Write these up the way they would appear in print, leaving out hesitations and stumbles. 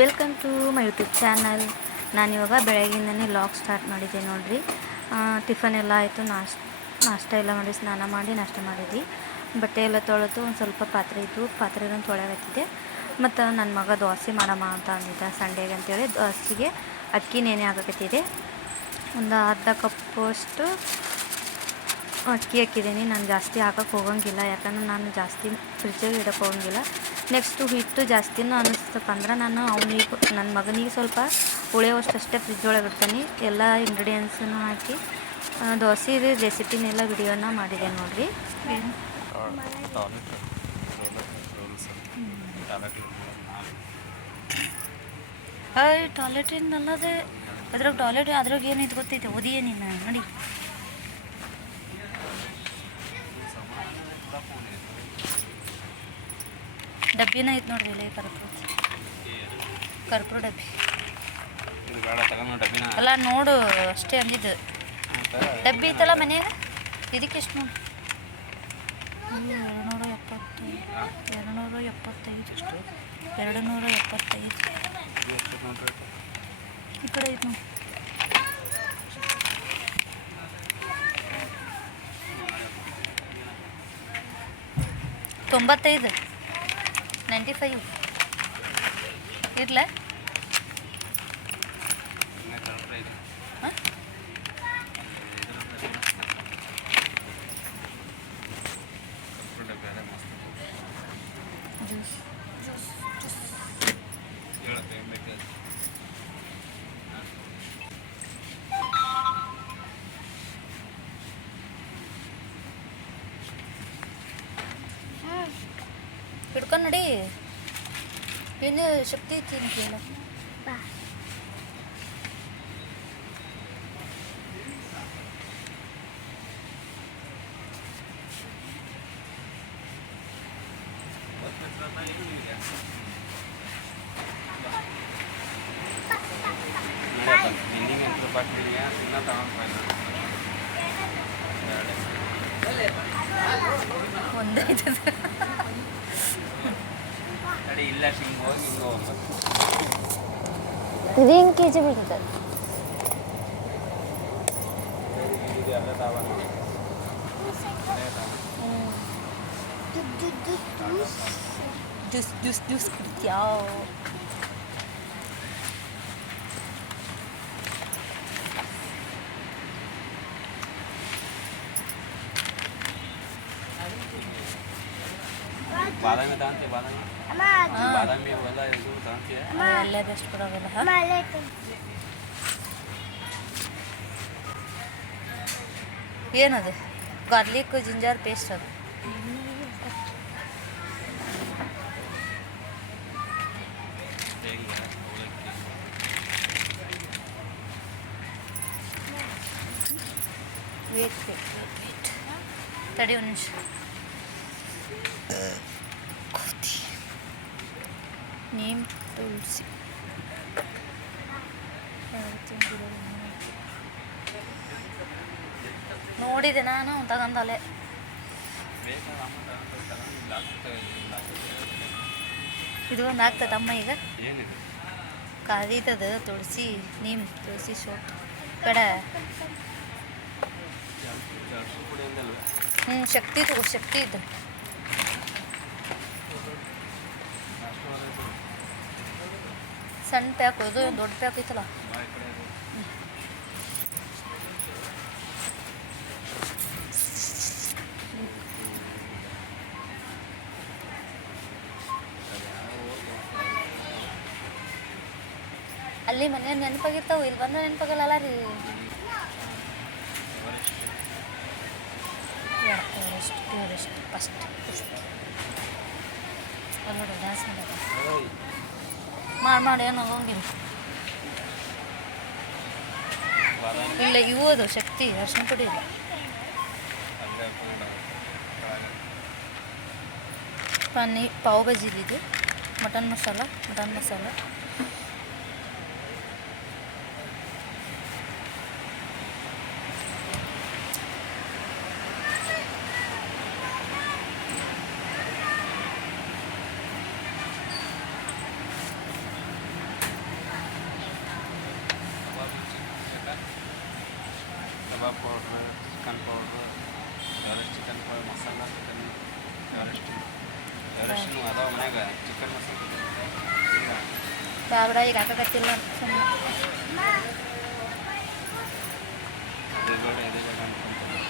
Welcome to my YouTube channel. ನಾನಿವಾಗ ಬೆಳಗ್ಗಿಂದನೇ log start ಮಾಡಿದ್ದೆ ನೋಡಿರಿ. ಟಿಫನ್ ಎಲ್ಲ ಆಯಿತು, ನಾಷ್ಟ ಎಲ್ಲ ಮಾಡಿ ಸ್ನಾನ ಮಾಡಿ ನಾಷ್ಟ ಮಾಡಿದ್ವಿ. ಬಟ್ಟೆ ಎಲ್ಲ ತೊಳೆದು ಒಂದು ಸ್ವಲ್ಪ ಪಾತ್ರೆ ಇದ್ದು ಪಾತ್ರೆನ ತೊಳೆಯತ್ತಿದ್ದೆ. ಮತ್ತು ನನ್ನ ಮಗ ದೋಸೆ ಮಾಡಮ್ಮ ಅಂತ ಅಂದಿದ್ದ ಸಂಡೇಗೆ ಅಂತೇಳಿ ದೋಸೆಗೆ ಅಕ್ಕಿ ನೆನೆ ಹಾಕಕತ್ತಿದ್ದೆ. ಒಂದು ಅರ್ಧ ಕಪ್ಪು ಅಷ್ಟು ಅಕ್ಕಿ ಹಾಕಿದ್ದೀನಿ. ನಾನು ಜಾಸ್ತಿ ಹಾಕೋಕ್ಕೆ ಹೋಗೋಂಗಿಲ್ಲ, ಯಾಕಂದ್ರೆ ನಾನು ಜಾಸ್ತಿ ಫ್ರಿಜ್ಜಾಗೆ ಇಡೋಕ್ಕೆ ಹೋಗೋಂಗಿಲ್ಲ. ನೆಕ್ಸ್ಟು ಹಿಟ್ಟು ಜಾಸ್ತಿನೂ ಅನ್ನಿಸ್ತಪ್ಪ ಅಂದ್ರೆ ನಾನು ನನ್ನ ಮಗನಿಗೆ ಸ್ವಲ್ಪ ಉಳಿಯೋವಷ್ಟಷ್ಟೇ ಫ್ರಿಜ್ ಒಳಗೆ ಇಡ್ತೀನಿ. ಎಲ್ಲ ಇಂಗ್ರೀಡಿಯೆಂಟ್ಸನ್ನು ಹಾಕಿ ದೋಸೆ ರೆಸಿಪಿನೆಲ್ಲ ವಿಡಿಯೋನ ಮಾಡಿದೆ ನೋಡಿರಿ. ಟಾಯ್ಲೆಟಿಂದ ಅಲ್ಲದೆ ಅದ್ರಾಗ ಏನೈತೆ ಗೊತ್ತೈತೆ, ಓದಿಯೇ ನೀನು ನೋಡಿ. ಡಬ್ಬಿನ ಐತೆ ನೋಡ್ರಿ, ಇಲ್ಲಿ ಕರ್ಪೂರ ಡಬ್ಬಿ ಅಲ್ಲ, ನೋಡು ಅಷ್ಟೇ ಅಂದಿದ್ದು. ಡಬ್ಬಿ ಐತಲ್ಲ ಮನ್ಯಾಗ, ಇದಕ್ಕೆ ಎಷ್ಟು ನೋಡಿ, 275 ಈ ಕಡೆ ಐತೆ ನೋಡಿ. 95 95 ಇರ್ಲ. ಹಿಡ್ಕೊಂಡು ನಡಿ, ಏನು ಶಕ್ತಿ ಐತಿ ಅಂತೀಯಲ್ಲ. ಒಂದೇ ಇದು ಹೆಂಗೆ ಕೆ ಜಿ ಬೀಳ್ತದೆ? ಜ್ಯೂಸ್ ಕುಡಿತ್ಯಾ? ಬಾದಾಮಿ ತಗೊಂತೀವಿ, ಬಾದಾಮಿ ಅವೆಲ್ಲ ಇದು ತಗೊಂತೀವಿ. ಅಲ್ಲೇ ಬೆಸ್ಟ್ ಕೊಡೋವೆಲ್ಲ. ಏನದು? ಗಾರ್ಲಿಕ್ ಜಿಂಜರ್ ಪೇಸ್ಟ್ ಅದು. ವೇಟ್ ತಡಿ ಒಂದು ನಿಮಿಷ. ನೀಮ್ ತುಳಸಿ ನೋಡಿದೆ ನಾನು ತಗೊಂಡಲೆ. ಇದು ಒಂದು ಆಗ್ತದಮ್ಮ ಈಗ ಕಾದಿದ್ದದು ತುಳಸಿ, ನೀಮ್ ತುಳಸಿ ಸೋಪ್ ಕಡ. ಶಕ್ತಿ ತಗೋ, ಶಕ್ತಿ ಇದು. ಸಣ್ಣ ಪ್ಯಾಕ್, ಅದು ದೊಡ್ಡ ಪ್ಯಾಕ್ ಐತಲ್ಲ. ಅಲ್ಲಿ ಮನೆ ನೆನಪಾಗಿರ್ತಾವೆ, ಇಲ್ಲಿ ಬಂದ್ರೆ ನೆನಪಾಗಲ್ಲ ರೀ. ಫಸ್ಟ್ ನೋಡಿ ಡ್ಯಾನ್ಸ್ ಮಾಡಿ ಏನು ಹೋಗಿಲ್ಲ. ಇಲ್ಲ ಇವು ಅದು ಶಕ್ತಿ ಅರ್ಶಿನ ಪುಡಿ ಇಲ್ಲ. ಪಾವ್ ಭಾಜಿ ಇದು, mutton masala. Kebab powder, chicken powder, Everest chicken powder, masala chicken ಎವರೆಸ್ಟ್ನು ಅದಾವ ಮನ್ಯಾಗ ಚಿಕನ್ ಮಸಾಲ ಬೇಡ ಈಗ ಹಾಕಕತ್ತಿಲ್ಲ ಸುಮ್ಮನೆ ಇದೇ ಬೇಡ ಅನ್ಕೊಂತಾರೆ.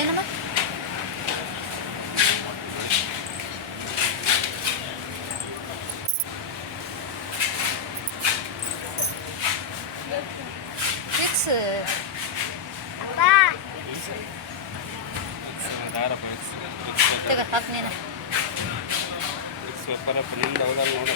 ಏನಮ್ಮ ಫಿಕ್ಸ್ ತೆಗ ಹಾಕಿ ನೀನು ಪೇಪರಪ್ಪ ನಿಂದ ಹೌದಲ್ಲ ನೋಡು.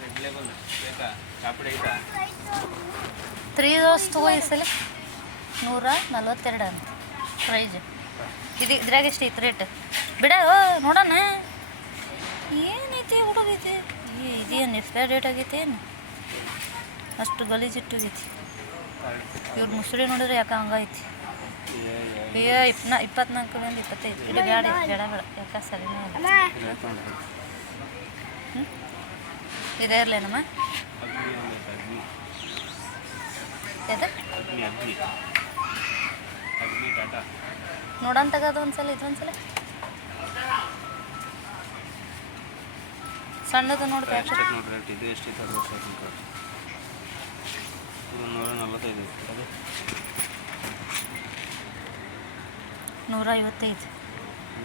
ರೆಡ್ ಲೇಬಲ್ ಬೇಕಾ ಚಾಪುಡಿ ಐತಾ 3 ದೋಸ್ ತಗೋ ಈ ಸಲ 142 ಅಂತ ಪ್ರೈಜ್. ಇದ್ರಾಗ ಎಷ್ಟು ಐತೆ ರೇಟ್ ಬಿಡ ನೋಡೋಣ. ಏನೈತಿ ಹುಡುಗೈತಿ ಇದೇನು ಎಕ್ಸ್ಪೈರ್ ಡೇಟ್ ಆಗೈತೆ ಏನು ಅಷ್ಟು ಗಲೀಜಿಟ್ಟೋಗೈತಿ. ಇವ್ರ ಮುಸುಳಿ ನೋಡಿದ್ರೆ ಯಾಕೆ ಹಂಗೈತಿ. 24 ಮೇಲೆ 25 ಇದು ಬೇಡ ಬೇಡ ಬೇಡ ಯಾಕೆ ಸರಿನೇ ಇಲ್ಲ. ಇದೇ ಇರಲೇನಮ್ಮ ನೋಡೋಣ ತಗೋದು ಒಂದ್ಸಲ ಇದೊಂದ್ಸಲ ಸಣ್ಣದು ನೋಡ್ತಾ ಇದು ಎಷ್ಟಿತ್ತು ಅದು 145 ಅದು 155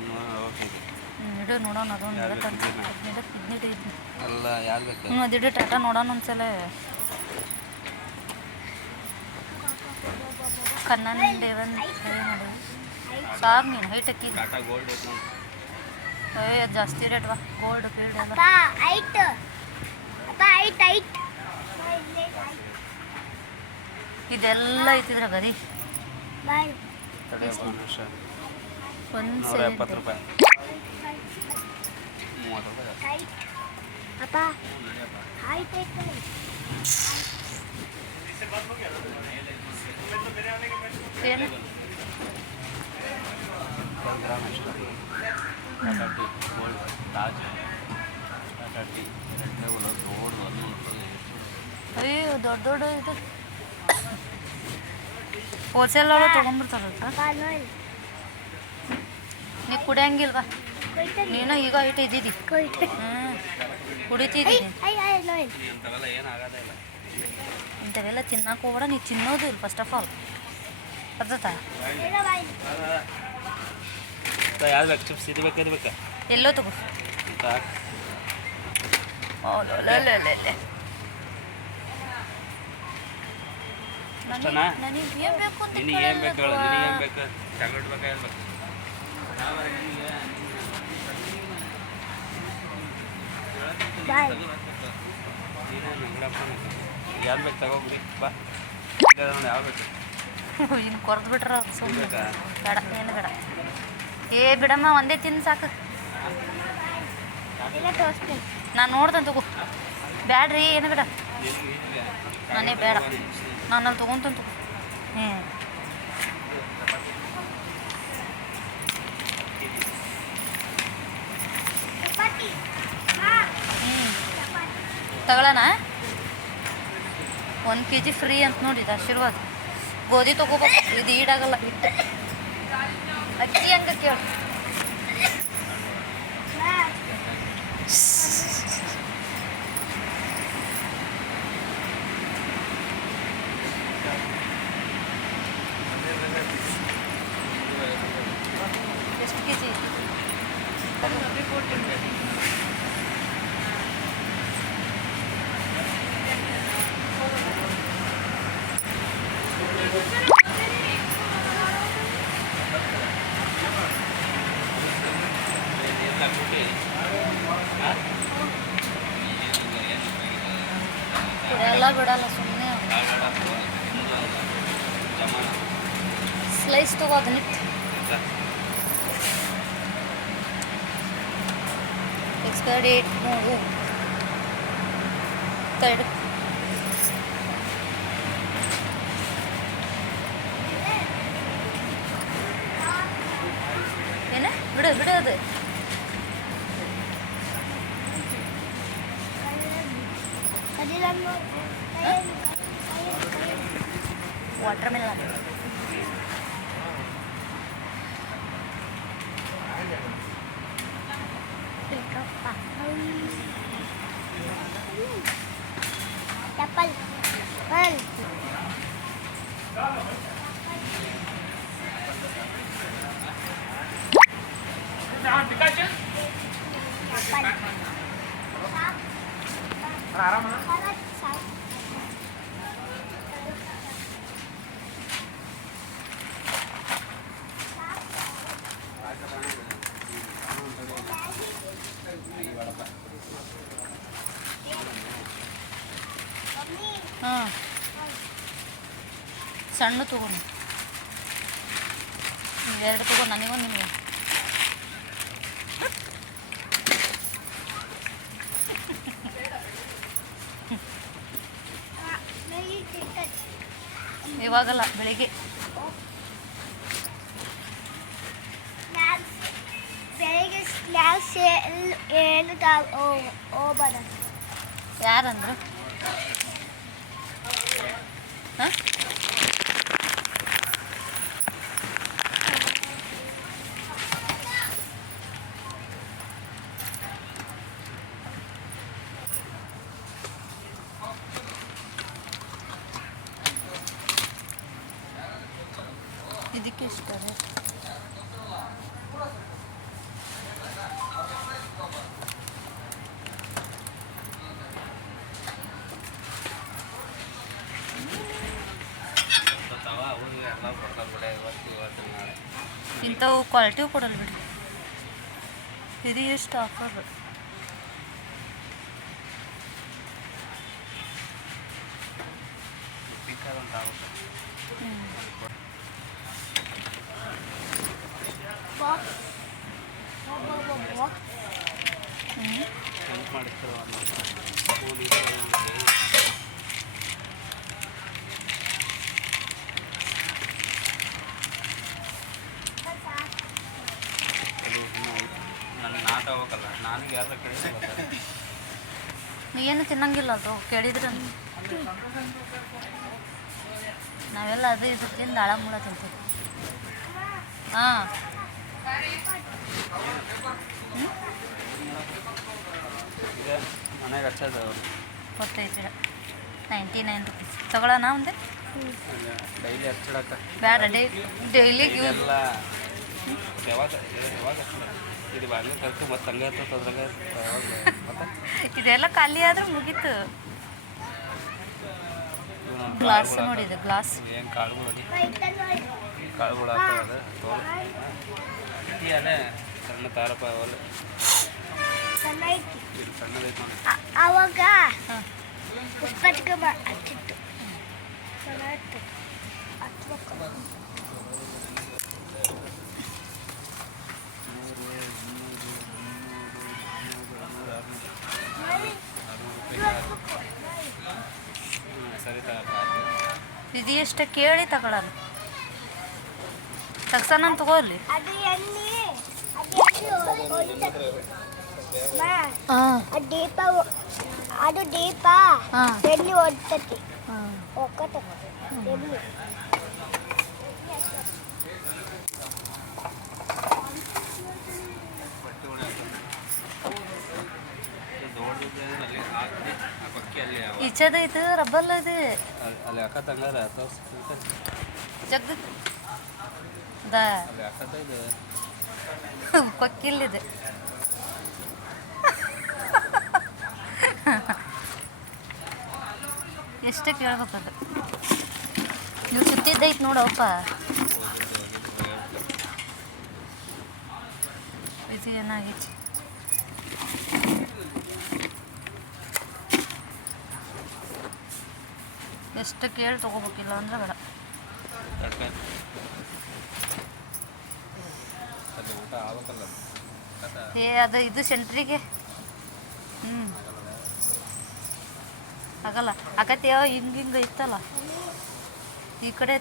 145 ಇಡು ನೋಡೋಣ ಅದೊಂದು ಅಲ್ಲ ಯಾರು ಬೇಕು ಅದಿಡು ಟಾಟಾ ನೋಡೋಣ ಒಂದ್ಸಲ. ಕಣ್ಣನ್ ಡೇವನ್ ಮಾಡಿ ಸಾಕು ನೀನು ಹೈಟ್ ಹಾಕಿ ಟಾಟಾ ಗೋಲ್ಡ್ ಐತೆ ನೋಡಿ. ಅದು ಜಾಸ್ತಿ ರೇಟ್ ವಾ ಗೋಲ್ಡ್ ಫೀಲ್ಡ್ ಎಲ್ಲ ಇದೆಲ್ಲ ಐತಿದ್ರ ಗದಿ ತಡೆ ಒಂದು ನಿಮಿಷ. ಒಂದು 170 ರೂಪಾಯಿ 30 ರೂಪಾಯಿ ಏನು 1 ಗ್ರಾಮ್ ಎಷ್ಟು Tata tea gold Taj Tata tea red label gold 100 ರೂಪಾಯಿ. ಅಯ್ಯೋ ದೊಡ್ಡ ದೊಡ್ಡ ಇದು ಹೋಲ್ಸೇಲ್ ಒಳಗೆ ತೊಗೊಂಡ್ಬಿಡ್ತಾರಲ್ಲ. ನೀ ಕುಡಿಯಂಗಿಲ್ವಾ ನೀನು ಈಗ ಐಟ್ ಇದ್ದಿದ್ದಿ ಕುಡಿತಿದ್ದಿ. ಇಂಥವೆಲ್ಲ ಏನಾಗೋದೇ ಇಲ್ಲ. ಇಂಥವೆಲ್ಲ ತಿನ್ನಕ್ಕೆ ಹೋಗ್ಬೇಡ. ನೀ ತಿನ್ನೋದು ಇಲ್ಲ ಫಸ್ಟ್ ಆಫ್ ಆಲ್ ಅರ್ಧತಾ ಯಾವ್ದು ಬೇಕು ಚಿಪ್ಸ್ ಇದು ಬೇಕಾ ಇದು ಬೇಕಾ ಎಲ್ಲೋ ತಗೋ. ಅಷ್ಟನಾ? ನನಗೆ ಏನು ಬೇಕು ಅಂತ ನಿನಗೆ ಏನು ಬೇಕು ಹೇಳು. ನಿನಗೆ ಏನು ಬೇಕು ಚಾಕ್ಲೇಟ್ ಬೇಕಾ ಏನು ಬೇಕು ಯಾವ್ದು ಬೇಕು ತಗೋಗ್ರಿ ಬಾ. ಯಾವ ಬೇಕು ಇನ್ನು ಕೊರ್ದು ಬಿಟ್ರೆ ಸುಮ್ಮನೆ ಬೇಕಾ ಬೇಡ ಏನು ಬೇಡ. ಏ ಬಿಡಮ್ಮ ಒಂದೇ ತಿನ್ನು ಸಾಕು. ನಾನು ನೋಡ್ತೇನೆ ತಗೋ. ಬ್ಯಾಡ್ರಿ ಏನು ಬೇಡ ನಾನೇ ಬೇಡ ನಾನು ಅಲ್ಲಿ ತೊಗೊತೇನೆ ತಗೋ. ತಗೊಳ್ಳೋಣ 1 kg ಫ್ರೀ ಅಂತ ನೋಡಿದ ಆಶೀರ್ವಾದ. ಗೋಧಿ ತೊಗೋಬೇಕು ಇದು ಈಡಾಗಲ್ಲ ಹಿಟ್ಟು. ಅಕ್ಕಿ ಹಂಗೆ ಕೇಳು. ಎಷ್ಟು ಕೆ ಜಿ ಬಿಡಲ್ಲ ಬಿಡಲ್ಲ ಸುಮ್ಮನೆ ಸ್ಲೈಸ್ ತಗೋ ಅದನ್ನಿಟ್ಟು. ಎಕ್ಸ್ಪೈರ್ ಡೇಟ್ ನೋಡು ತರ್ಡ್ ವಾಟರ್ ಮೆಲನ್ Apple. ಹಾಂ ಸಣ್ಣ ತಗೊಂಡು ಎರಡು ತಗೊಂಡು ನನಗೂ ನಿಮಗೆ ಇವಾಗಲ್ಲ ಬೆಳಿಗ್ಗೆ ಬೆಳಿಗ್ಗೆ ಸ್ನ್ಯಾಕ್ಸ್ ಏನು ಹೋಗ್ಬಾರ ಯಾರಂದ್ರು ಹಾಂ ಇದಕ್ಕೆ ಇಷ್ಟ ಇಂಥವು ಕ್ವಾಲಿಟಿವು ಕೊಡಲ್ಲ ಬಿಡಿ ಇದು ಎಷ್ಟು ಆಫರ್ ನೀವೇನು ತಿನ್ನಂಗಿಲ್ಲ ಅದು ಕೇಳಿದ್ರೆ ನಾವೆಲ್ಲ ಅದು ಇದು ತಿಂದು ಆಳ ಮೂಳ ತಿಂತೀವಿ ಹಾಂ ಮನೆಗೆ ಹಚ್ಚೋದು ಗೊತ್ತೈತಿ 99 ರೂಪೀಸ್ ತಗೊಳ್ಳೋಣ ಒಂದೇ ಡೈಲಿ ಹಚ್ಚಿಡಕ್ಕೆ ಬೇಡ ಡೈಲಿಗೆ ಯೂಸ್ ಎಲ್ಲ ಯಾವಾಗ ಯಾವಾಗ ಇದು ಬಾಗಿಲು ಕರ್ಕು ಮತ್ತೆ ಹಂಗೆ ಇರ್ತದೆ ಅದ್ರಾಗ ಮತ್ತೆ ಇದೆಲ್ಲ ಖಾಲಿ ಆದ್ರೆ ಮುಗೀತು ಗ್ಲಾಸ್ ನೋಡಿದೆ ಗ್ಲಾಸ್ ಏನು ಕಾಳುಗಳು ಕಾಳುಗಳು ಹಾಕೋದು ಅದೇ ಸಣ್ಣ ತಾರಪ್ಪ ಅವಲ್ಲ ಸಣ್ಣದೈತೆ ನೋಡಿ ಅವಾಗ ಹಾಂ ಉಪ್ಪಟ್ಟಿಗೆ ಹಚ್ಚಿತ್ತು ಚೆನ್ನಾಗಿತ್ತು ಹಚ್ಬೇಕು ಸರಿ ತಾರಪ್ಪ ಇದು ಎಷ್ಟು ಕೇಳಿ ತಗೊಳ್ಳೋಣ ತಗ್ಸೋಣ ತಗೋಲಿ ಅದು ಎಣ್ಣೆ ಅದು ದೀಪ ಅದು ದೀಪ ಹಾಂ ಎಣ್ಣೆ ಹೊಡ್ತತಿ ಹಾಂ ಒಕ್ಕಟ ಎಣ್ಣೆ ದೊಡ್ಡದಲ್ಲಿ ಹಾಕಿ ಆ ಪಕ್ಕಿ ಅಲ್ಲಿ ಈಚದೈತು ರಬ್ಬಲ್ ಇದೆ ಅಲ್ಲಿ ಹಾಕತ್ತಂಗಾರ ಜಗ್ಗ ದ ಅಲ್ಲಿ ಹಾಕತ್ತ ಇದು ಪಕ್ಕಿಲ್ಲಿದೆ ಎಷ್ಟು ಕೇಳ್ಬೇಕದು ನೀವು ಸುತ್ತಿದ್ದೈತೆ ನೋಡಪ್ಪ ಇದು ಏನಾಗೈತಿ ಎಷ್ಟು ಕೇಳಿ ತೊಗೋಬೇಕಿಲ್ಲ ಅಂದ್ರೆ ಬೇಡ ಅಲ್ಲಿ ಊಟ ಆಗ್ಬೇಕಲ್ಲ ಏ ಅದು ಇದು ಸೆಂಟ್ರಿಗೆ ಆಗಲ್ಲ ಆಕತ್ತೀಯ ಹಿಂಗೆ ಇತ್ತಲ್ಲ ಈ ಕಡೆ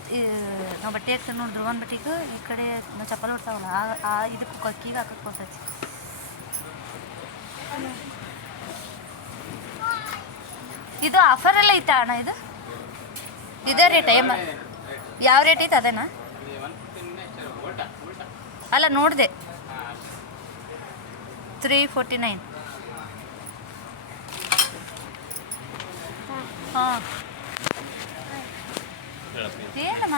ನಾವು ಬಟ್ಟೆ ಹಾಕ್ತೀವಿ ನೋಡಿ ಧ್ರುವನ್ ಬಟ್ಟೆಗೂ ಈ ಕಡೆ ನಾವು ಚಪ್ಪಲ್ ಹೊಡ್ತಾವಲ್ಲ ಆ ಇದಕ್ಕೆ ಕಕ್ಕಿಗೆ ಹಾಕಕ್ಕೆ ಬರ್ತೈತಿ ಇದು ಆಫರೆಲ್ಲ ಐತಾ ಅಣ್ಣ? ಇದು ಇದೇ ರೇಟ್ ಏಮ? ಯಾವ ರೇಟ್ ಐತೆ ಅದೇನಾ? ಅಲ್ಲ ನೋಡಿದೆ 349. ಹಾಂ ಏನಮ್ಮ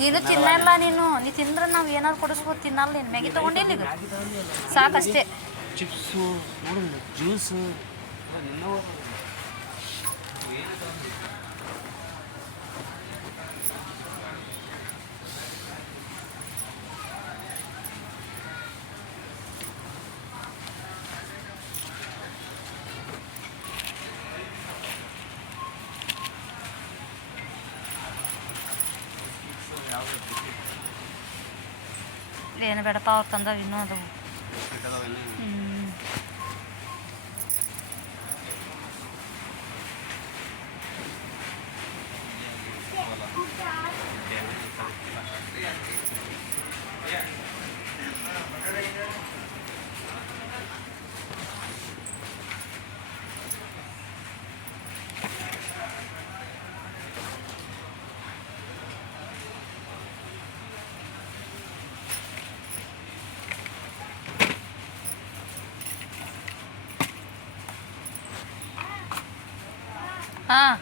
ನೀನು ತಿನ್ನಲ್ಲ. ನೀನು ತಿಂದ್ರೆ ನಾವು ಏನಾದ್ರು ಕೊಡಿಸ್ಬೋದು, ತಿನ್ನಲ್ಲ. ನೀನು ಮ್ಯಾಗಿ ತೊಗೊಂಡಿಲ್ಲ ಈಗ ಸಾಕಷ್ಟೇ. ಚಿಪ್ಸು ನೋಡಿಲ್ಲ, ಜ್ಯೂಸು ಏನು ಬೇಡಪ್ಪ, ಅವ್ರು ತಂದವು ಇನ್ನೂ ಅದವು. ಹಾಂ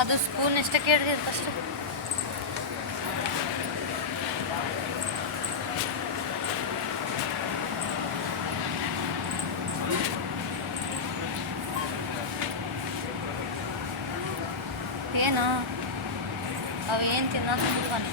ಅದು ಸ್ಪೂನ್ ಎಷ್ಟಕ್ಕೆ ಹೇಳಿದೆ ಫಸ್ಟು? ಏನು ಅವು ಏನು ತಿನ್ನೋದು ಬನ್ನಿ.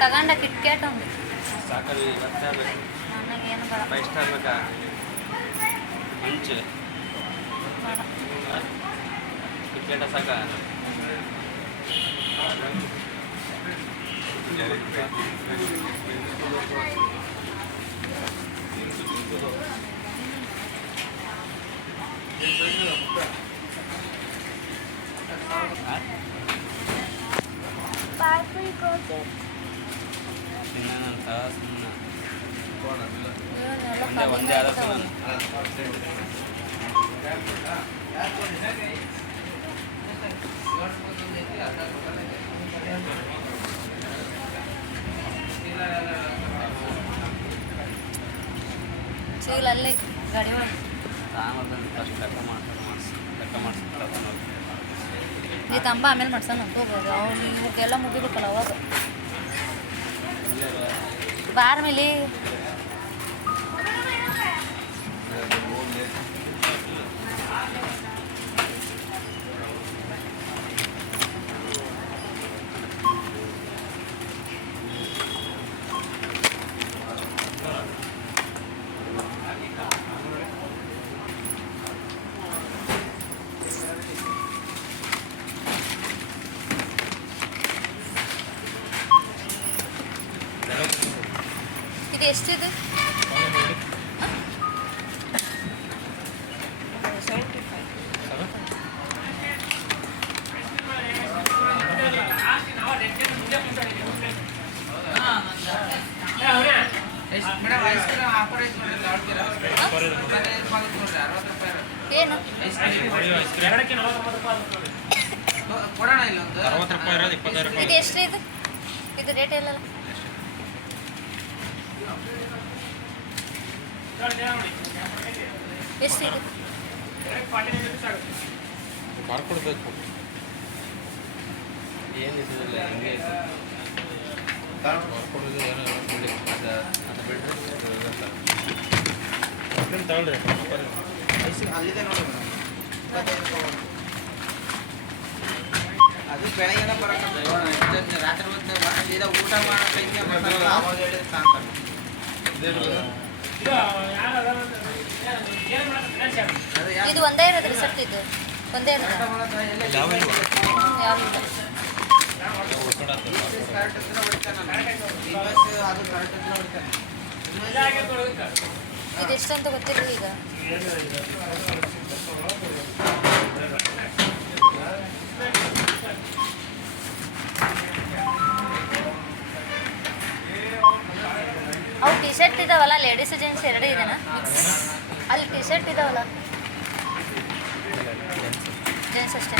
ತಗೊಂಡ ಕಿಟ್ಕ್ಯಾಟ್ ಒಂದು ಸಾಕಲ್ಲಿ ನನಗೇನು ಬೇಡ. 5 ಸ್ಟಾರ್ ಬೇಕಾ? ಮುಂಚೆ ಕಿಟ್ಕೆಟ ಸಾಕ? ತಿನ್ನಂತ ಸುಮ್ಮನೆ ಒಂದೇ ಆದ ಸಿಗಲ್ಲ ಅಲ್ಲೇ ಗಾಡಿ ಒಳಗೆ. ಆಮೇಲೆ ಫಸ್ಟ್ ಲೆಕ್ಕ ಮಾಡಿಸಿ ಕರ್ಕೊಂಡು ನೀ ತಂಬ ಆಮೇಲೆ ಮಾಡ್ಸೋಣ ಹೋಗೋದು ಅವ್ನು ಇವಕ್ಕೆಲ್ಲ ಮುಗಿಬೇಕಲ್ಲ ಅವಾಗ ಬಾರ ಮೇಲೆ ಇದು ಎಷ್ಟಿದೆ ಏನು ಇದು ಎಷ್ಟು ಇದು ಇದು ರೇಟ್ ಇಲ್ಲಲ್ಲ ಎಷ್ಟಿದೆ ಮಾಡ್ಕೊಡ್ಬೇಕು ಏನಿಲ್ಲ ಹಿಂಗೆ ಮಾಡ್ಕೊಡೋದು ಏನೋ ಹೇಳ್ಕೊಳ್ಳಿ ಅದು ಬಿಟ್ಟರೆ ತಗೊಳ್ರಿ ಅಲ್ಲಿದೆ ನೋಡಿ ಅದು ಬೆಳಗ್ಗೆನ ಬರೋಕ್ಕೆ ರಾತ್ರಿ ಹೊತ್ತು ಊಟ ಮಾಡೋಕೆ ಹಿಂಗೆ ಬರ್ತಾರಲ್ಲ ಅವಾಗ ಹೇಳಿದ್ರೆ ಸಾಕು ಇದು ಒಂದೇ ಇರೋದು ರಿಸಲ್ಟ್ ಇದು ಒಂದೇ ಇರೋದು ಯಾವ ಕರೆಕ್ಟ್ ಇದ್ರೆ ಹೊಡಿತಾನೆ ಅದು ಕರೆಕ್ಟ್ ಇದ್ರೆ ಹೊಡಿತಾನೆ ಇದು ಎಷ್ಟಂತ ಗೊತ್ತಿಲ್ಲ ಈಗ ಅವು ಟಿ ಶರ್ಟ್ ಇದಾವಲ್ಲ ಲೇಡೀಸ್ ಜೆಂಟ್ಸ್ ಎರಡೇ ಇದೆನಾ ಅಲ್ಲಿ ಟಿ ಶರ್ಟ್ ಇದಾವಲ್ಲ ಜೆಂಟ್ಸ್ ಅಷ್ಟೇ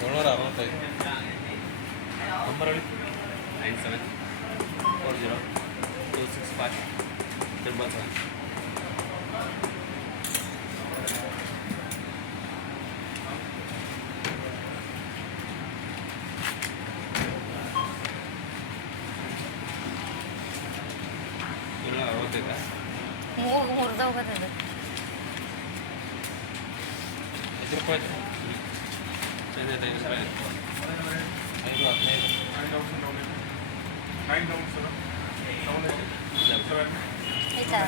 $765 ನಂಬರ್ ಹೇಳಿ 9740265777 ಮೂಗು ಮುರಿದ ಹೋಗೋದು ₹5 5 ಆಯ್ತಾ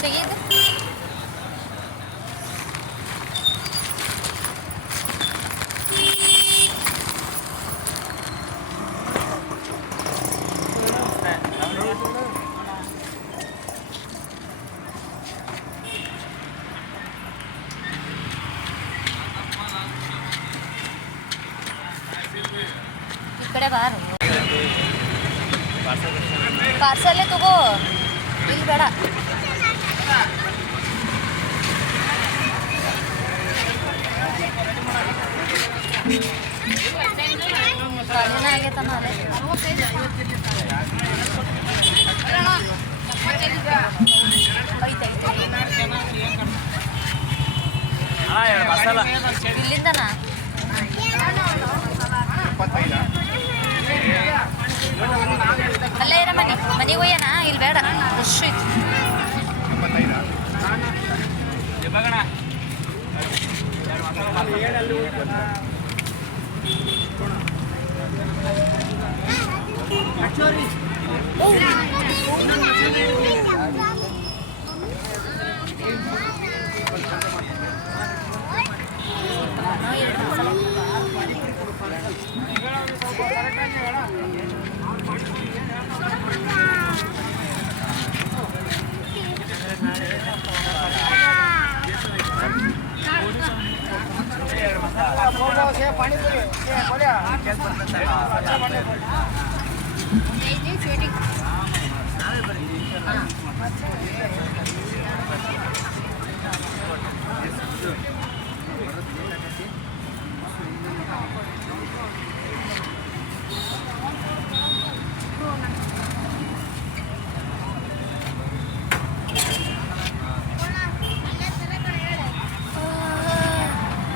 ತೆಗೀದು ಈ ಕಡೆ ಬಾರು ಪಾರ್ಸಲ್ಲೇ ತಗೋ ಇಲ್ಲಿ ಬೇಡ ಕಡಿಮೆ ಆಗೈತಮ್ಮ ಅದೇ ಇಲ್ಲಿಂದನಾ 25 ಅಲ್ಲೇ ಇರ ಮನೆಗೆ ಹೋಯ್ಯನ ಇಲ್ಲಿ ಬೇಡ ರಶ್ ಐತಿ.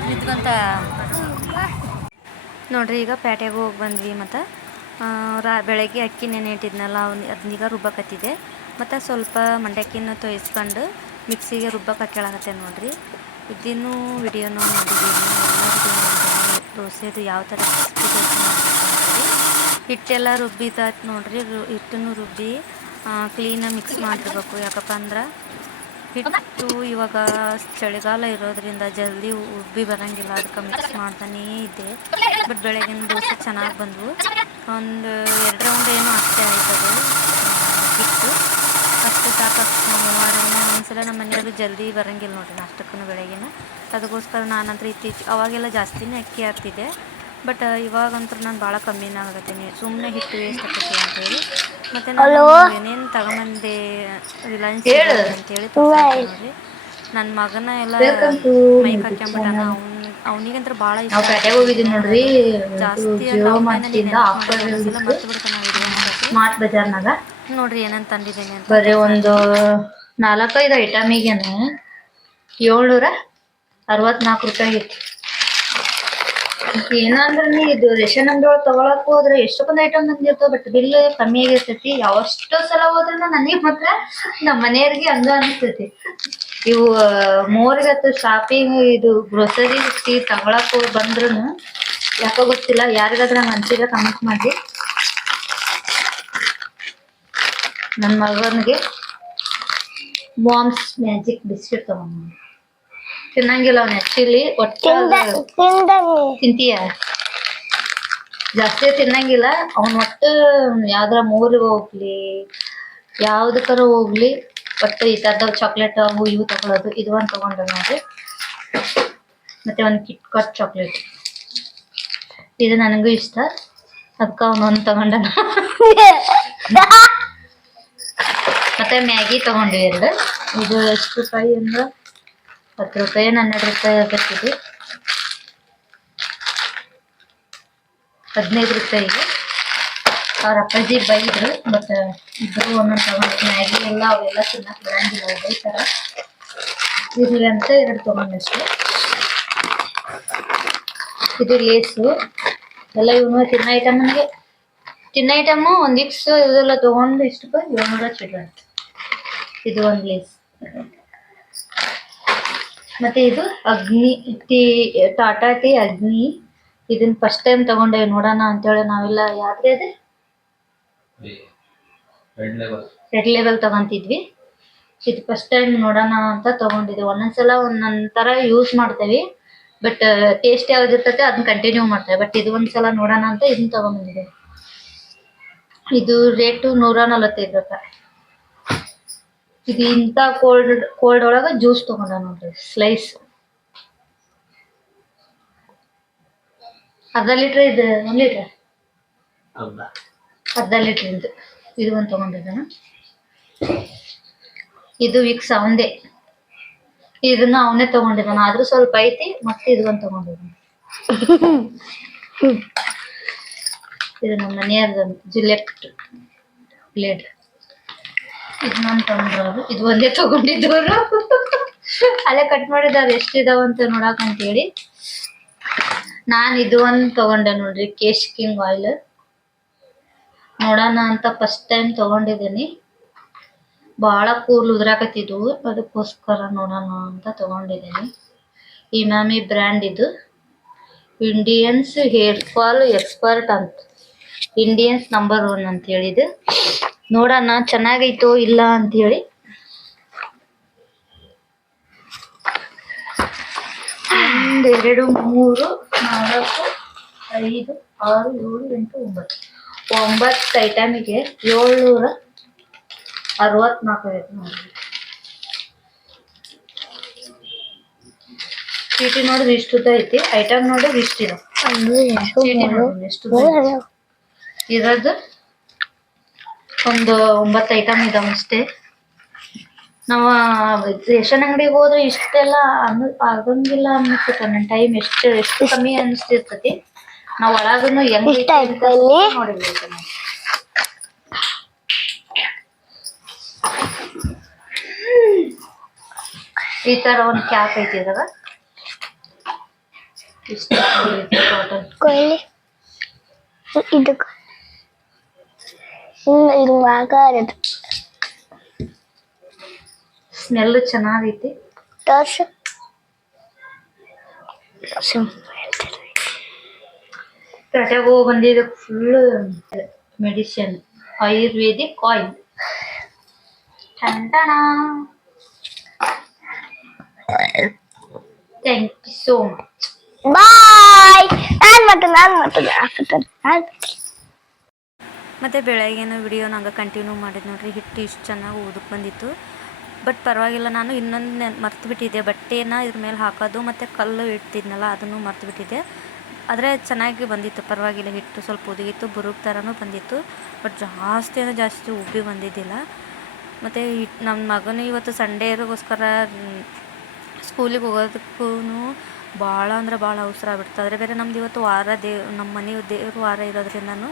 ನಿಂತ್ಕೊಂತ ನೋಡ್ರಿ ಈಗ ಪೇಟೆಗೆ ಹೋಗಿ ಬಂದ್ವಿ. ಮತ್ತು ಬೆಳಗ್ಗೆ ಅಕ್ಕಿ ನೆನೆ ಇಟ್ಟಿದ್ನಲ್ಲ ಅದನ್ನೀಗ ರುಬ್ಬಕತ್ತಿದೆ. ಮತ್ತು ಸ್ವಲ್ಪ ಮಂಡಕ್ಕಿನ ತೊಯಿಸ್ಕೊಂಡು ಮಿಕ್ಸಿಗೆ ರುಬ್ಬಕ್ಕೆ ಹಾಕ್ಯಾಳಕತ್ತೆ ನೋಡ್ರಿ. ಇದನ್ನು ವಿಡಿಯೋನು ನೋಡಿದ್ದೀನಿ, ದೋಸೆದು ಯಾವ ಥರ ಹಿಟ್ಟೆಲ್ಲ ರುಬ್ಬಿದಾಯ್ತು ನೋಡ್ರಿ. ಹಿಟ್ಟನ್ನು ರುಬ್ಬಿ ಕ್ಲೀನಾಗಿ ಮಿಕ್ಸ್ ಮಾಡಿರ್ಬೇಕು. ಯಾಕಪ್ಪ ಅಂದ್ರೆ ಹಿಟ್ಟು ಇವಾಗ ಚಳಿಗಾಲ ಇರೋದ್ರಿಂದ ಜಲ್ದಿ ಉಬ್ಬಿ ಬರೋಂಗಿಲ್ಲ, ಅದಕ್ಕೆ ಮಿಕ್ಸ್ ಮಾಡ್ತಾನೇ ಇದ್ದೆ. ಬಟ್ ಬೆಳಗಿನ ದೋಸೆ ಚೆನ್ನಾಗಿ ಬಂದವು. ಒಂದು 2 ರೌಂಡ್ ಏನೋ ಅಷ್ಟೇ ಆಯ್ತದೆ ಹಿಟ್ಟು, ಅಷ್ಟು ಸಾಕಷ್ಟು ಒಂದ್ಸಲ ನಮ್ಮ ಮನೆಯವರು ಜಲ್ದಿ ಬರೋಂಗಿಲ್ಲ ನೋಡ್ರಿ ನಾಷ್ಟಕ್ಕೂ ಬೆಳಗಿನ. ಅದಕ್ಕೋಸ್ಕರ ನಾನಂತರ ಇತ್ತೀಚೆಗೆ ಅವಾಗೆಲ್ಲ ಜಾಸ್ತಿನೇ ಅಕ್ಕಿ ಹಾಕ್ತಿದ್ದೆ. ಬಟ್ ಇವಾಗಂತೂ ನಾನು ಭಾಳ ಕಮ್ಮಿನೇ ಆಗತ್ತೀನಿ, ಸುಮ್ಮನೆ ಹಿಟ್ಟು ವೇಸ್ಟ್ ಆಗ್ತೈತಿ ಅಂತೇಳಿ. ಮತ್ತು ನಾನು ಏನೇನು ತಗೊಂಬಂದೆ ರಿಲಯನ್ಸ್ ಅಂತೇಳಿ ನೋಡ್ರಿ. ನನ್ನ ಮಗನ ಎಲ್ಲ ಮೈಕ್ ಹಾಕ್ಕೊಂಬಿಟ್ಟಾನ. ಅವನಿಗಂತ್ರ ಭಾಳ ಇಷ್ಟ ನೋಡ್ರಿ. ಜಾಸ್ತಿ ಮರ್ತು ಬಿಡ್ತಾನ ಸ್ಮಾರ್ಟ್ ಬಜಾರ್ನಾಗ ನೋಡ್ರಿ ಏನಂತ ತಂದಿದ್ದೇನೆ ಅಂತ. ಬರೀ ಒಂದು 4-5 ಐಟಮಿಗೆನೆ 764 ರೂಪಾಯಿ ಐತಿ. ಏನಂದ್ರೆ ನೀ ಇದು ರೇಷನ್ ಅಂಗಡಿ ಒಳಗೆ ತಗೊಳಕ್ ಹೋದ್ರೆ ಎಷ್ಟೊಂದು ಐಟಮ್ ಬಂದಿರ್ತಾವ, ಬಟ್ ಬಿಲ್ ಕಮ್ಮಿ ಆಗಿರ್ತೈತಿ. ಯಾವಷ್ಟೋ ಸಲ ಹೋದ್ರೆ ನನಗೆ ಮಾತ್ರ ನಮ್ಮ ಮನೆಯವ್ರಿಗೆ ಹಂಗ ಅನಿಸ್ತೈತಿ. ಇವು ಮೋರಿಗತ್ತು ಶಾಪಿಂಗ್ ಇದು ಗ್ರೋಸರಿ ತಗೊಳಕ್ ಬಂದ್ರು ಯಾಕೋ ಗೊತ್ತಿಲ್ಲ, ಯಾರಿಗಾದ್ರೂ ಹಂಗೆ ಅನ್ಸಿದ್ರೆ ಕಮೆಂಟ್ ಮಾಡಿ. ನನ್ನ ಮಗನಿಗೆ ಮಾಮ್ಸ್ ಮ್ಯಾಜಿಕ್ ಬಿಸ್ಕೆಟ್ ತಗೊಂಡು ತಿನ್ನಂಗಿಲ್ಲ ಅವನು. ಆಕ್ಚುಲಿ ಒಟ್ಟು ತಿಂತೀಯ ಜಾಸ್ತಿ ತಿನ್ನಂಗಿಲ್ಲ ಅವನು. ಒಟ್ಟು ಯಾವ್ದಾರ ಮೂರಿಗೆ ಹೋಗ್ಲಿ ಯಾವ್ದಕ್ಕಾರ ಹೋಗ್ಲಿ ಒಟ್ಟು ಈ ಥರದ ಚಾಕ್ಲೇಟ್ ಅವು ಇವು ತಗೊಳ್ಳೋದು. ಇದು ಒಂದು ತಗೊಂಡ್ರೆ ನೋಡ್ರಿ. ಮತ್ತೆ ಒಂದು ಕಿಟ್ಕಾಟ್ ಚಾಕ್ಲೇಟ್, ಇದು ನನಗೂ ಇಷ್ಟ, ಅದಕ್ಕೆ ಅವನೊಂದು ತಗೊಂಡ. ಮತ್ತೆ ಮ್ಯಾಗಿ ತಗೊಂಡ್ವಿ 2. ಇದು ಎಷ್ಟು ರೂಪಾಯಿ ಅಂದ್ರೆ 10 ರೂಪಾಯಿ 12 ರೂಪಾಯಿ ಆಗತ್ತಿದೆ. 15 ರೂಪಾಯಿಗೆ ಅವ್ರ ಅಪ್ಪಾಜಿ ಬೈದ್ರು. ಬಟ್ ಇಬ್ಬರು ಒಂದೊಂದು ತಗೊಂಡು ಮ್ಯಾಗಿ ಎಲ್ಲ ಅವೆಲ್ಲ ತಿನ್ನಕ್ಕೆ ಬರಂಗಿಲ್ಲ ಬೈತಾರ. ಇರ್ಲಿ ಅಂತ 2 ತಗೊಂಡಷ್ಟು. ಇದು ಲೇಸು ಎಲ್ಲ ಇವನು ತಿನ್ನ ಐಟಮು ಒಂದು ವಿಕ್ಸ್ ಇದೆಲ್ಲ ತಗೊಂಡು ಇಷ್ಟು 700 ಚಿಲ್ಲರೆ. ಇದು ಒಂದು ಲೇಸ್. ಮತ್ತೆ ಇದು ಅಗ್ನಿ ಟಾಟಾ ಟೀ ಅಗ್ನಿ. ಇದನ್ನ ಫಸ್ಟ್ ಟೈಮ್ ತಗೊಂಡೇವಿ ನೋಡೋಣ ಅಂತೇಳಿ ನಾವೆಲ್ಲ. ಯಾವ್ದ್ರಿ ಅದೇ ರೆಡ್ ಲೇಬಲ್ ತಗೊಂತಿದ್ವಿ. ಇದು ಫಸ್ಟ್ ಟೈಮ್ ನೋಡೋಣ ಅಂತ ತಗೊಂಡಿದ್ವಿ. ಒಂದೊಂದ್ಸಲ ಒಂದೊಂದ್ ತರ ಯೂಸ್ ಮಾಡ್ತೇವಿ, ಬಟ್ ಟೇಸ್ಟ್ ಯಾವ್ದು ಇರ್ತೈತೆ ಅದನ್ನ ಕಂಟಿನ್ಯೂ ಮಾಡ್ತೇವೆ. ಬಟ್ ಇದು ಒಂದ್ಸಲ ನೋಡೋಣ ಅಂತ ಇದನ್ನ ತಗೊಂಡ್ಬಂದಿದೆ. ಇದು ರೇಟು 145 ರೂಪಾಯಿ. ಇದು ಇಂಥ ಕೋಲ್ಡ್ ಒಳಗೆ ಜ್ಯೂಸ್ ತಗೊಂಡ ನೋಡ್ರಿ. ಸ್ಲೈಸ್ ಅರ್ಧ ಲೀಟ್ರ್. ಇದು 1 ಲೀಟ್ರ್ ಅರ್ಧ ಲೀಟ್ರಿಂದು ಇದು ಒಂದು ತಗೊಂಡಿದ್ದಾನ. ಇದು ವಿಕ್ಸ್ ಅವಂದೇ, ಇದನ್ನ ಅವನೇ ತಗೊಂಡಿದ್ದಾನ. ಆದ್ರೂ ಸ್ವಲ್ಪ ಐತಿ. ಮತ್ತೆ ಇದು ಒಂದು ತಗೊಂಡಿದ್ದಾನ. ಇದು ನಮ್ಮ ಮನೆಯವ್ರದ್ದು ಜಿಲೆಟ್ ಬ್ಲೇಡ್. ಇದನ್ನೊಂದು ತಗೊಂಡ್ರವ್ರು. ಇದು ಒಂದೇ ತಗೊಂಡಿದ್ದವರು. ಅಲ್ಲೇ ಕಟ್ ಮಾಡಿದವ್ರು ಎಷ್ಟಿದಾವಂತ ನೋಡಕಂತೇಳಿ. ನಾನು ಇದು ಒಂದು ತಗೊಂಡೆ ನೋಡ್ರಿ. ಕೇಶ್ ಕಿಂಗ್ ಆಯಿಲ್. ನೋಡೋಣ ಅಂತ ಫಸ್ಟ್ ಟೈಮ್ ತೊಗೊಂಡಿದ್ದೀನಿ. ಭಾಳ ಕೂದಲು ಉದುರಾಕತ್ತಿದ್ವು, ಅದಕ್ಕೋಸ್ಕರ ನೋಡೋಣ ಅಂತ ತೊಗೊಂಡಿದ್ದೀನಿ. ಇಮಾಮಿ ಬ್ರ್ಯಾಂಡ್ ಇದು. ಇಂಡಿಯನ್ಸ್ ಹೇರ್ ಫಾಲ್ ಎಕ್ಸ್ಪರ್ಟ್ ಅಂತ, ಇಂಡಿಯನ್ಸ್ ನಂಬರ್ 1 ಅಂತ ಹೇಳಿದ್ದು. ನೋಡೋಣ ಚೆನ್ನಾಗೈತೋ ಇಲ್ಲ ಅಂತೇಳಿ. 1 2 3 4 5 6 7 8 9 ಐಟಮಿಗೆ 764 ಐತೆ ನೋಡಿ. ಚೀಟಿ ನೋಡಿದ್ರೆ ಇಷ್ಟುದ್ದ ಐತಿ, ಐಟಮ್ ನೋಡಿದ್ರೆ ಇಷ್ಟಿದೆ. ಚೀಟಿ ನೋಡಿದ್ರೆ ಎಷ್ಟು ಇರೋದು ಒಂದು 9 ಐಟಮ್ ಇದಾವೆ ಅಷ್ಟೇ. ನಾವು ರೇಷನ್ ಅಂಗಡಿಗೆ ಹೋದ್ರೆ ಇಷ್ಟೆಲ್ಲ ಆಗಂಗಿಲ್ಲ ಅನ್ಸುತ್ತೆ. ನನ್ನ ಟೈಮ್ ಎಷ್ಟು ಕಮ್ಮಿ ಅನಿಸ್ತಿರ್ತತಿ. ನಾವು ಒಳಗೂನು ಹೆಂಗ್ ನೋಡಿರ್ಬೇಕು ನಾವು. ಈ ತರ ಒಂದು ಕ್ಯಾಪ್ ಐತಿ ಇದಾಗ ಇಷ್ಟ ಟೋಟಲ್. ಸ್ಮೆಲ್ ಚೆನ್ನಾಗೈತಿ. ಪೇಟೆಗೆ ಹೋಗಿ ಬಂದಿದ್ದು full medicine, ayurvedic oil. Thank you so much. Bye. ಮತ್ತು ಬೆಳಗ್ಗೆನೂ ವಿಡಿಯೋ ನಂಗೆ ಕಂಟಿನ್ಯೂ ಮಾಡಿದ್ದು ನೋಡ್ರಿ. ಹಿಟ್ಟು ಇಷ್ಟು ಚೆನ್ನಾಗಿ ಊದಕ್ಕೆ ಬಂದಿತ್ತು. ಬಟ್ ಪರವಾಗಿಲ್ಲ, ನಾನು ಇನ್ನೊಂದು ಮರ್ತು ಬಿಟ್ಟಿದ್ದೆ, ಬಟ್ಟೆನ ಇದ್ರ ಮೇಲೆ ಹಾಕೋದು ಮತ್ತು ಕಲ್ಲು ಇಡ್ತಿದ್ನಲ್ಲ ಅದನ್ನು ಮರ್ತು ಬಿಟ್ಟಿದ್ದೆ. ಆದರೆ ಚೆನ್ನಾಗಿ ಬಂದಿತ್ತು, ಪರವಾಗಿಲ್ಲ. ಹಿಟ್ಟು ಸ್ವಲ್ಪ ಉದುಗಿತ್ತು, ಬುರುಗ್ ಥರನೂ ಬಂದಿತ್ತು. ಬಟ್ ಜಾಸ್ತಿ ಉಬ್ಬಿ ಬಂದಿದ್ದಿಲ್ಲ. ಮತ್ತು ನಮ್ಮ ಮಗನೂ ಇವತ್ತು ಸಂಡೇ ಇರೋಗೋಸ್ಕರ ಸ್ಕೂಲಿಗೆ ಹೋಗೋದಕ್ಕೂ ಭಾಳ ಅಂದ್ರೆ ಭಾಳ ಅವಸರ ಆಗ್ಬಿಡ್ತು. ಆದರೆ ಬೇರೆ ನಮ್ದು ಇವತ್ತು ನಮ್ಮ ಮನೆ ದೇವ್ರ ವಾರ ಇರೋದ್ರಿಂದನೂ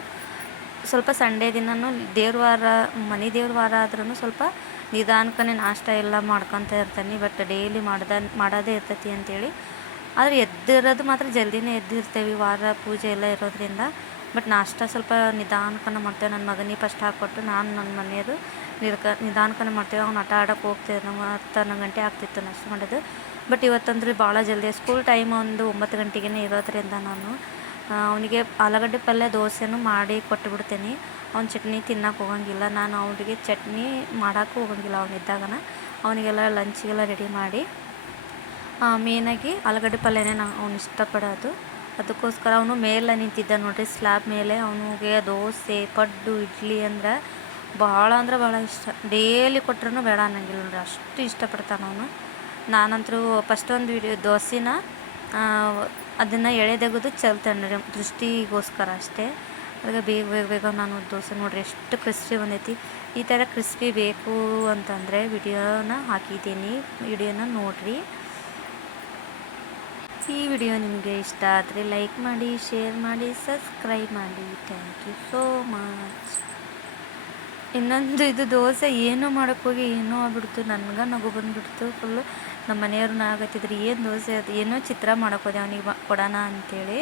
ಸ್ವಲ್ಪ ಸಂಡೇ ದಿನವೂ ಮನೆ ದೇವ್ರ ವಾರ ಆದ್ರೂ ಸ್ವಲ್ಪ ನಿಧಾನಕ್ಕನೇ ನಾಷ್ಟ ಎಲ್ಲ ಮಾಡ್ಕೊತ ಇರ್ತಾನೆ. ಬಟ್ ಡೈಲಿ ಮಾಡೋದೇ ಇರ್ತೈತಿ ಅಂತೇಳಿ. ಆದರೆ ಎದ್ದಿರೋದು ಮಾತ್ರ ಜಲ್ದಿನೇ ಎದ್ದಿರ್ತೇವೆ, ವಾರ ಪೂಜೆ ಎಲ್ಲ ಇರೋದ್ರಿಂದ. ಬಟ್ ನಾಷ್ಟ ಸ್ವಲ್ಪ ನಿಧಾನಕ್ಕನ ಮಾಡ್ತೇವೆ. ನನ್ನ ಮಗನಿಗೆ ಫಸ್ಟ್ ಹಾಕ್ಕೊಟ್ಟು ನಾನು ನನ್ನ ಮನೆಯದು ನಿಧಾನಕ್ಕನ ಮಾಡ್ತೇವೆ. ಅವ್ನು ಆಟ ಆಡೋಕೆ ಹೋಗ್ತೇವೆ. 10 ಗಂಟೆ ಆಗ್ತಿತ್ತು ನಾಷ್ಟ ಮಾಡೋದು. ಬಟ್ ಇವತ್ತಂದ್ರೆ ಭಾಳ ಜಲ್ದಿ ಸ್ಕೂಲ್ ಟೈಮ್ ಒಂದು 9 ಗಂಟೆಗೇ ಇರೋದ್ರಿಂದ ನಾನು ಅವನಿಗೆ ಆಲೂಗಡ್ಡೆ ಪಲ್ಯ ದೋಸೆನೂ ಮಾಡಿ ಕೊಟ್ಟುಬಿಡ್ತೇನೆ. ಅವ್ನು ಚಟ್ನಿ ತಿನ್ನೋಕೆ ಹೋಗಂಗಿಲ್ಲ. ನಾನು ಅವನಿಗೆ ಚಟ್ನಿ ಮಾಡೋಕ್ಕೂ ಹೋಗಂಗಿಲ್ಲ. ಅವನಿದ್ದಾಗನ ಅವನಿಗೆಲ್ಲ ಲಂಚಿಗೆಲ್ಲ ರೆಡಿ ಮಾಡಿ, ಮೇನಾಗಿ ಆಲೂಗಡ್ಡೆ ಪಲ್ಯನೇ ಅವ್ನು ಇಷ್ಟಪಡೋದು. ಅದಕ್ಕೋಸ್ಕರ ಅವನು ಮೇಲೆ ನಿಂತಿದ್ದ ನೋಡ್ರಿ, ಸ್ಲ್ಯಾಬ್ ಮೇಲೆ. ಅವನಿಗೆ ದೋಸೆ, ಪಡ್ಡು, ಇಡ್ಲಿ ಅಂದ್ರೆ ಭಾಳ ಇಷ್ಟ. ಡೈಲಿ ಕೊಟ್ರೂ ಬೇಡ ಅನ್ನಂಗಿಲ್ಲ ನೋಡ್ರಿ, ಅಷ್ಟು ಇಷ್ಟಪಡ್ತಾನೆ ಅವನು. ನಾನಂತರೂ ಫಸ್ಟ್ ಒಂದು ದೋಸೆನ ಅದನ್ನು ಎಳೆದೆಗೆದು ಚೆಲ್ತೇನೆ ದೃಷ್ಟಿಗೋಸ್ಕರ ಅಷ್ಟೇ. ಅದಕ್ಕೆ ಬೇಗ ನಾನು ದೋಸೆ ನೋಡ್ರಿ ಎಷ್ಟು ಕ್ರಿಸ್ಪಿ ಬಂದೈತಿ. ಈ ಥರ ಕ್ರಿಸ್ಪಿ ಬೇಕು ಅಂತಂದರೆ ವಿಡಿಯೋನ ಹಾಕಿದ್ದೀನಿ, ವಿಡಿಯೋನ ನೋಡಿರಿ. ಈ ವಿಡಿಯೋ ನಿಮಗೆ ಇಷ್ಟ ಆದರೆ ಲೈಕ್ ಮಾಡಿ, ಶೇರ್ ಮಾಡಿ, ಸಬ್ಸ್ಕ್ರೈಬ್ ಮಾಡಿ. Thank you so much. ಇನ್ನೊಂದು ಇದು ದೋಸೆ ಏನೋ ಮಾಡೋಕ್ಕೋಗಿ ಏನೋ ಆಗ್ಬಿಡ್ತು, ನನಗೆ ನಗು ಬಂದುಬಿಡ್ತು ಫುಲ್ಲು. ನಮ್ಮ ಮನೆಯವ್ರನ್ನ ಆಗತ್ತಿದ್ರು ಏನು ದೋಸೆ ಅದು, ಏನೋ ಚಿತ್ರ ಮಾಡೋಕ್ಕೋದೆ ಅವನಿಗೆ ಕೊಡೋಣ ಅಂಥೇಳಿ.